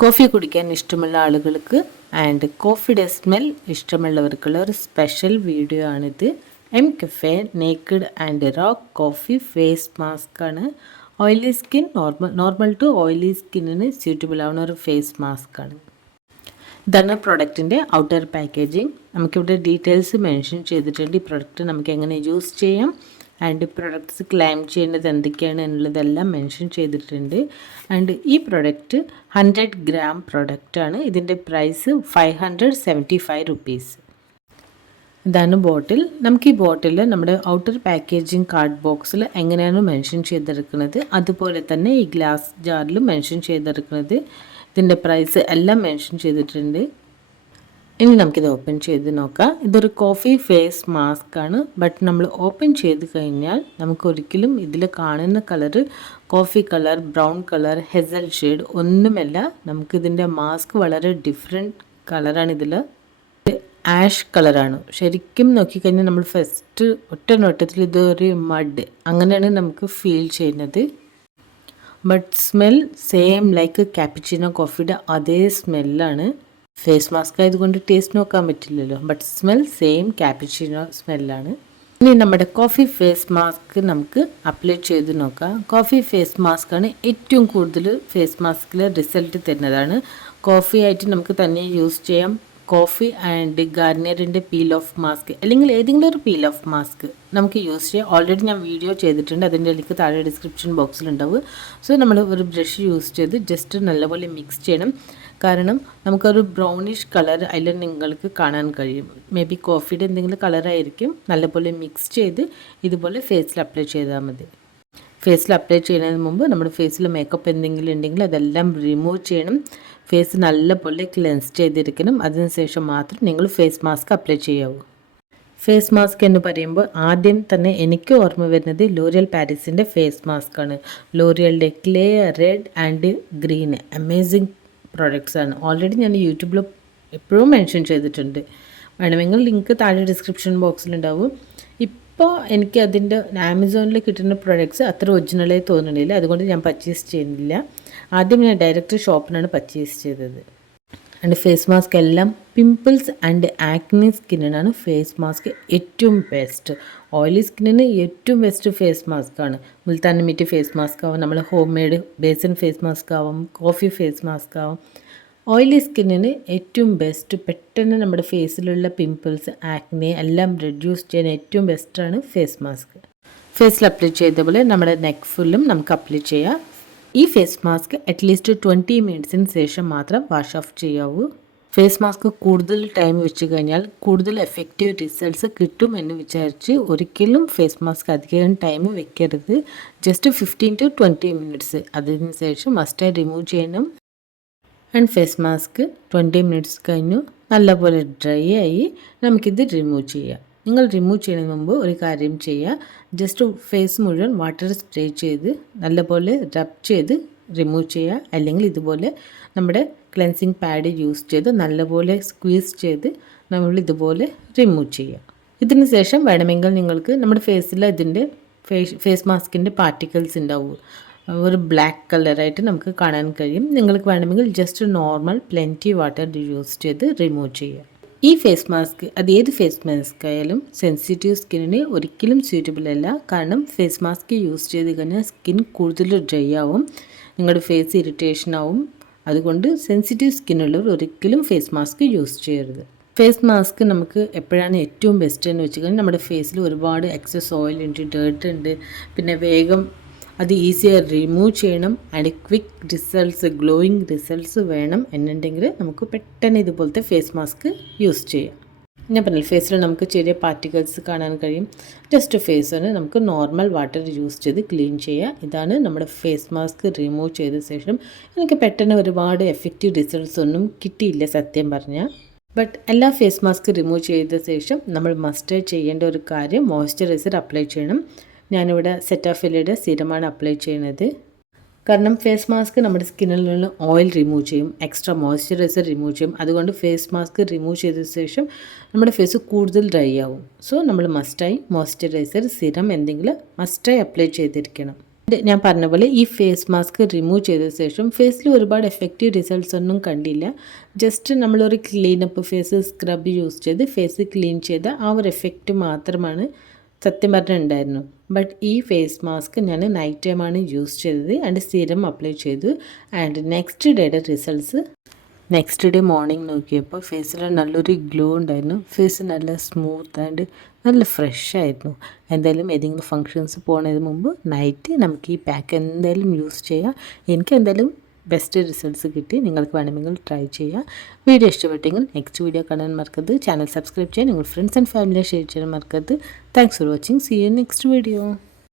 Coffee കുടിക്കാൻ ഇഷ്ടമുള്ള ആളുകൾക്ക് ആൻഡ് കോഫിയുടെ സ്മെൽ ഇഷ്ടമുള്ളവർക്കുള്ള ഒരു സ്പെഷ്യൽ വീഡിയോ ആണിത്. M cafe naked and rock coffee face mask ആണ്. Oily skin normal to oily സ്കിന്നിന് സ്യൂട്ടബിൾ ആവുന്ന ഒരു ഫേസ് മാസ്ക് ആണ്. ഇതാണ് പ്രൊഡക്റ്റിൻ്റെ ഔട്ടർ പാക്കേജിങ്. നമുക്കിവിടെ ഡീറ്റെയിൽസ് മെൻഷൻ ചെയ്തിട്ടുണ്ട്. ഈ പ്രൊഡക്റ്റ് നമുക്ക് എങ്ങനെ യൂസ് ചെയ്യാം ആൻഡ് പ്രൊഡക്ട്സ് ക്ലെയിം ചെയ്യുന്നത് എന്തൊക്കെയാണ് എന്നുള്ളതെല്ലാം മെൻഷൻ ചെയ്തിട്ടുണ്ട്. ആൻഡ് ഈ പ്രൊഡക്റ്റ് 100 ഗ്രാം പ്രൊഡക്റ്റാണ്. ഇതിൻ്റെ പ്രൈസ് 575 റുപ്പീസ്. ഇതാണ് ബോട്ടിൽ. നമുക്ക് ഈ ബോട്ടിൽ നമ്മുടെ ഔട്ടർ പാക്കേജിങ് കാർഡ് ബോക്സിൽ എങ്ങനെയാണ് മെൻഷൻ ചെയ്തെടുക്കുന്നത്, അതുപോലെ തന്നെ ഈ ഗ്ലാസ് ജാറിൽ മെൻഷൻ ചെയ്തെടുക്കുന്നത്. ഇതിൻ്റെ പ്രൈസ് എല്ലാം മെൻഷൻ ചെയ്തിട്ടുണ്ട്. ഇനി നമുക്കിത് ഓപ്പൺ ചെയ്ത് നോക്കാം. ഇതൊരു കോഫി ഫേസ് മാസ്ക് ആണ്. ബട്ട് നമ്മൾ ഓപ്പൺ ചെയ്ത് കഴിഞ്ഞാൽ നമുക്കൊരിക്കലും ഇതിൽ കാണുന്ന colour coffee colour, brown colour, hazel shade ഒന്നുമല്ല. നമുക്കിതിൻ്റെ മാസ്ക് വളരെ ഡിഫറെൻറ്റ് കളറാണ്. ഇതിൽ ആഷ് കളറാണ്. ശരിക്കും നോക്കിക്കഴിഞ്ഞാൽ നമ്മൾ ഫസ്റ്റ് ഒറ്റ നോട്ടത്തിൽ ഇതൊരു മഡ് അങ്ങനെയാണ് നമുക്ക് ഫീൽ ചെയ്യുന്നത്. But smell same like cappuccino കോഫിയുടെ അതേ സ്മെല്ലാണ്. ഫേസ് മാസ്ക് ആയതുകൊണ്ട് ടേസ്റ്റ് നോക്കാൻ പറ്റില്ലല്ലോ. ബട്ട് സ്മെൽ സെയിം ക്യാപ്പിച്ചിനോ സ്മെല്ലാണ്. ഇനി നമ്മുടെ കോഫി ഫേസ് മാസ്ക് നമുക്ക് അപ്ലൈ ചെയ്ത് നോക്കാം. കോഫി ഫേസ് മാസ്ക് ആണ് ഏറ്റവും കൂടുതൽ ഫേസ് മാസ്കിൽ റിസൾട്ട് തരുന്നതാണ്. കോഫി ആയിട്ട് നമുക്ക് തന്നെ യൂസ് ചെയ്യാം. കോഫി ആൻഡ് ഗാർണിയറിൻ്റെ പീൽ ഓഫ് മാസ്ക് അല്ലെങ്കിൽ ഏതെങ്കിലും ഒരു പീൽ ഓഫ് മാസ്ക് നമുക്ക് യൂസ് ചെയ്യാം. ഓൾറെഡി ഞാൻ വീഡിയോ ചെയ്തിട്ടുണ്ട്. അതിൻ്റെ ലിങ്ക് താഴെ ഡിസ്ക്രിപ്ഷൻ ബോക്സിലുണ്ടാവും. സോ നമ്മൾ ഒരു ബ്രഷ് യൂസ് ചെയ്ത് ജസ്റ്റ് നല്ലപോലെ മിക്സ് ചെയ്യണം. കാരണം നമുക്കൊരു ബ്രൗണിഷ് കളർ അതിൽ നിങ്ങൾക്ക് കാണാൻ കഴിയും. മേ ബി കോഫിയുടെ എന്തെങ്കിലും കളറായിരിക്കും. നല്ലപോലെ മിക്സ് ചെയ്ത് ഇതുപോലെ ഫേസിൽ അപ്ലൈ ചെയ്താൽ മതി. ഫേസിൽ അപ്ലൈ ചെയ്യുന്നതിന് മുമ്പ് നമ്മുടെ ഫേസിൽ മേക്കപ്പ് എന്തെങ്കിലും ഉണ്ടെങ്കിൽ അതെല്ലാം റിമൂവ് ചെയ്യണം. ഫേസ് നല്ലപോലെ ക്ലെൻസ് ചെയ്തിരിക്കണം. അതിനുശേഷം മാത്രം നിങ്ങൾ ഫേസ് മാസ്ക് അപ്ലൈ ചെയ്യാവൂ. ഫേസ് മാസ്ക് എന്ന് പറയുമ്പോൾ ആദ്യം തന്നെ എനിക്ക് ഓർമ്മ വരുന്നത് ലോറിയൽ പാരീസിൻ്റെ ഫേസ് മാസ്ക് ആണ്. ലോറിയലിൻ്റെ clay, red and green amazing products ആണ്. ഓൾറെഡി ഞാൻ യൂട്യൂബിൽ എപ്പോഴും മെൻഷൻ ചെയ്തിട്ടുണ്ട്. വേണമെങ്കിൽ ലിങ്ക് താഴെ ഡിസ്ക്രിപ്ഷൻ ബോക്സിലുണ്ടാവും. ഇപ്പോൾ എനിക്ക് അതിൻ്റെ ആമസോണിൽ കിട്ടുന്ന പ്രൊഡക്ട്സ് അത്ര ഒറിജിനലായി തോന്നുന്നില്ല. അതുകൊണ്ട് ഞാൻ പർച്ചേസ് ചെയ്യുന്നില്ല. ആദ്യം ഞാൻ ഡയറക്റ്റ് ഷോപ്പിനാണ് പർച്ചേസ് ചെയ്തത്. ആൻഡ് ഫേസ് മാസ്ക് എല്ലാം പിമ്പിൾസ് ആൻഡ് ആക്നി സ്കിന്നിനാണ് ഫേസ് മാസ്ക് ഏറ്റവും ബെസ്റ്റ്. ഓയിലി സ്കിന്നിന് ഏറ്റവും ബെസ്റ്റ് ഫേസ് മാസ്ക് ആണ്. മുൾത്താനി മിറ്റി ഫേസ് മാസ്ക് ആവും, നമ്മൾ home made besan face mask ആവും, കോഫി ഫേസ് മാസ്ക് ആവും. ഓയിലി സ്കിന്നിന് ഏറ്റവും ബെസ്റ്റ്, പെട്ടെന്ന് നമ്മുടെ ഫേസിലുള്ള പിമ്പിൾസ്, ആക്നെ എല്ലാം റെഡ്യൂസ് ചെയ്യാൻ ഏറ്റവും ബെസ്റ്റാണ് ഫേസ് മാസ്ക്. ഫേസിൽ അപ്ലൈ ചെയ്ത പോലെ നമ്മുടെ നെക്ക് ഫുള്ളും നമുക്ക് അപ്ലൈ ചെയ്യാം. ഈ ഫേസ് മാസ്ക് അറ്റ്ലീസ്റ്റ് 20 മിനിറ്റ്സിന് ശേഷം മാത്രം വാഷ് ഓഫ് ചെയ്യാവൂ. ഫേസ് മാസ്ക് കൂടുതൽ ടൈം വെച്ച് കഴിഞ്ഞാൽ കൂടുതൽ എഫക്റ്റീവ് റിസൾട്ട്സ് കിട്ടുമെന്ന് വിചാരിച്ച് ഒരിക്കലും ഫേസ് മാസ്ക് അധികം ടൈം വെക്കരുത്. Just 15 to 20 minutes. അതിന് ശേഷം മസ്റ്റായി റിമൂവ് ചെയ്യണം. ആൻഡ് ഫേസ് മാസ്ക് 20 മിനിറ്റ്സ് കഴിഞ്ഞു നല്ലപോലെ ഡ്രൈ ആയി. നമുക്കിത് റിമൂവ് ചെയ്യാം. നിങ്ങൾ റിമൂവ് ചെയ്യുന്നതിന് മുമ്പ് ഒരു കാര്യം ചെയ്യുക. ജസ്റ്റ് ഫേസ് മുഴുവൻ വാട്ടർ സ്പ്രേ ചെയ്ത് നല്ലപോലെ റബ് ചെയ്ത് റിമൂവ് ചെയ്യുക. അല്ലെങ്കിൽ ഇതുപോലെ നമ്മുടെ ക്ലെൻസിങ് പാഡ് യൂസ് ചെയ്ത് നല്ലപോലെ സ്ക്വീസ് ചെയ്ത് നമ്മൾ ഇതുപോലെ റിമൂവ് ചെയ്യുക. ഇതിന് ശേഷം വേണമെങ്കിൽ നിങ്ങൾക്ക് നമ്മുടെ ഫേസിൽ ഇതിൻ്റെ ഫേസ് മാസ്കിൻ്റെ പാർട്ടിക്കിൾസ് ഉണ്ടാവും. ഒരു ബ്ലാക്ക് കളറായിട്ട് നമുക്ക് കാണാൻ കഴിയും. നിങ്ങൾക്ക് വേണമെങ്കിൽ just normal plenty water use ചെയ്ത് റിമൂവ് ചെയ്യുക. ഈ ഫേസ് മാസ്ക് അത് ഏത് ഫേസ് മാസ്ക് ആയാലും സെൻസിറ്റീവ് സ്കിന്നിന് ഒരിക്കലും സ്യൂട്ടബിൾ അല്ല. കാരണം ഫേസ് മാസ്ക് യൂസ് ചെയ്ത് കഴിഞ്ഞാൽ സ്കിൻ കൂടുതൽ ഡ്രൈ ആവും, നിങ്ങളുടെ ഫേസ് ഇറിറ്റേഷൻ ആവും. അതുകൊണ്ട് സെൻസിറ്റീവ് സ്കിന്നുള്ളവർ ഒരിക്കലും ഫേസ് മാസ്ക് യൂസ് ചെയ്യരുത്. ഫേസ് മാസ്ക് നമുക്ക് എപ്പോഴാണ് ഏറ്റവും ബെസ്റ്റ് എന്ന് വെച്ച് കഴിഞ്ഞാൽ നമ്മുടെ ഫേസിൽ ഒരുപാട് എക്സസ് ഓയിൽ ഉണ്ട്, ഡേർട്ട് ഉണ്ട്. പിന്നെ വേഗം അത് ഈസിയായി റിമൂവ് ചെയ്യണം. And quick results, glowing results വേണം എന്നുണ്ടെങ്കിൽ നമുക്ക് പെട്ടെന്ന് ഇതുപോലത്തെ ഫേസ് മാസ്ക് യൂസ് ചെയ്യാം. ഞാൻ പറഞ്ഞില്ല, ഫേസിൽ നമുക്ക് ചെറിയ പാർട്ടിക്കിൾസ് കാണാൻ കഴിയും. ജസ്റ്റ് ഫേസിന് നമുക്ക് നോർമൽ വാട്ടർ യൂസ് ചെയ്ത് ക്ലീൻ ചെയ്യുക. ഇതാണ് നമ്മുടെ ഫേസ് മാസ്ക് റിമൂവ് ചെയ്ത ശേഷം. എനിക്ക് പെട്ടെന്ന് ഒരുപാട് എഫക്റ്റീവ് റിസൾട്ട്സ് ഒന്നും കിട്ടിയില്ല സത്യം പറഞ്ഞാൽ. ബട്ട് എല്ലാ ഫേസ് മാസ്ക് റിമൂവ് ചെയ്ത ശേഷം നമ്മൾ മസ്റ്റ് ചെയ്യേണ്ട ഒരു കാര്യം മോയ്സ്ചറൈസർ അപ്ലൈ ചെയ്യണം. ഞാനിവിടെ സെറ്റാഫിലയുടെ സീരമാണ് അപ്ലൈ ചെയ്യുന്നത്. കാരണം ഫേസ് മാസ്ക് നമ്മുടെ സ്കിന്നിൽ നിന്ന് ഓയിൽ റിമൂവ് ചെയ്യും, എക്സ്ട്രാ മോയ്സ്ചറൈസർ റിമൂവ് ചെയ്യും. അതുകൊണ്ട് ഫേസ് മാസ്ക് റിമൂവ് ചെയ്ത ശേഷം നമ്മുടെ ഫേസ് കൂടുതൽ ഡ്രൈ ആവും. സോ നമ്മൾ മസ്റ്റായി മോയ്സ്ചറൈസർ, സിറം എന്തെങ്കിലും മസ്റ്റായി അപ്ലൈ ചെയ്തിരിക്കണം. ഞാൻ പറഞ്ഞ പോലെ ഈ ഫേസ് മാസ്ക് റിമൂവ് ചെയ്ത ശേഷം ഫേസിൽ ഒരുപാട് എഫക്റ്റീവ് റിസൾട്ട്സ് ഒന്നും കണ്ടില്ല. ജസ്റ്റ് നമ്മളൊരു ക്ലീനപ്പ് ഫേസ് സ്ക്രബ് യൂസ് ചെയ്ത് ഫേസ് ക്ലീൻ ചെയ്ത ആ ഒരു എഫക്റ്റ് മാത്രമാണ് സത്യം പറഞ്ഞിട്ടുണ്ടായിരുന്നു. ബട്ട് ഈ ഫേസ് മാസ്ക് ഞാൻ നൈറ്റ് ടൈമാണ് യൂസ് ചെയ്തത് ആൻഡ് സീരം അപ്ലൈ ചെയ്തു. ആൻഡ് നെക്സ്റ്റ് ഡേയുടെ റിസൾട്ട്സ് നെക്സ്റ്റ് ഡേ മോർണിംഗ് നോക്കിയപ്പോൾ ഫേസിൽ നല്ലൊരു ഗ്ലോ ഉണ്ടായിരുന്നു. ഫേസ് നല്ല സ്മൂത്ത് ആൻഡ് നല്ല ഫ്രഷ് ആയിരുന്നു. എന്തായാലും ഏതെങ്കിലും ഫങ്ഷൻസ് പോകുന്നതിന് മുമ്പ് നൈറ്റ് നമുക്ക് ഈ പാക്ക് എന്തായാലും യൂസ് ചെയ്യാം. എനിക്ക് എന്തായാലും ബെസ്റ്റ് റിസൾട്ട്സ് കിട്ടി. നിങ്ങൾക്ക് വേണമെങ്കിൽ ട്രൈ ചെയ്യുക. വീഡിയോ ഇഷ്ടപ്പെട്ടെങ്കിൽ നെക്സ്റ്റ് വീഡിയോ കാണാൻ മറക്കരുത്. ചാനൽ സബ്സ്ക്രൈബ് ചെയ്യാൻ നിങ്ങൾ ഫ്രണ്ട്സ് ആൻഡ് ഫാമിലിയെ ഷെയർ ചെയ്യാൻ മറക്കരുത്. Thanks for watching. See you next video.